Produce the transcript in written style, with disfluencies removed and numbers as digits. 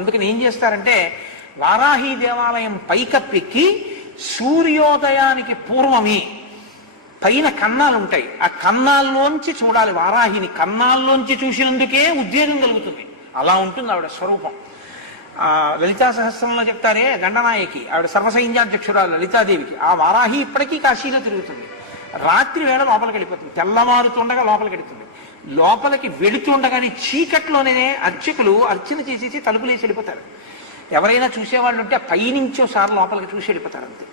అందుకని ఏం చేస్తారంటే వారాహి దేవాలయం పైకప్పెక్కి సూర్యోదయానికి పూర్వమే పైన కన్నాలు ఉంటాయి, ఆ కన్నాల్లోంచి చూడాలి. వారాహిని కన్నాల్లోంచి చూసినందుకే ఉద్వేగం కలుగుతుంది. అలా ఉంటుంది ఆవిడ స్వరూపం. లలితా సహస్రంలో చెప్తారే గండనాయకి, ఆవిడ సర్వసైన్యాధ్యక్షురాలు లలితాదేవికి. ఆ వారాహి ఇప్పటికీ కాశీలో తిరుగుతుంది. రాత్రి వేళ లోపలికి వెళ్ళిపోతుంది, తెల్లమారుతుండగా లోపలికి వెళుతుంది. లోపలికి వెళుతుండగానే చీకట్లోనే అర్చకులు అర్చన చేసేసి తలుపులేసి వెళ్ళిపోతారు. ఎవరైనా చూసేవాళ్ళు ఉంటే పైనుంచోసారి లోపలికి చూసి వెళ్ళిపోతారు అంతే.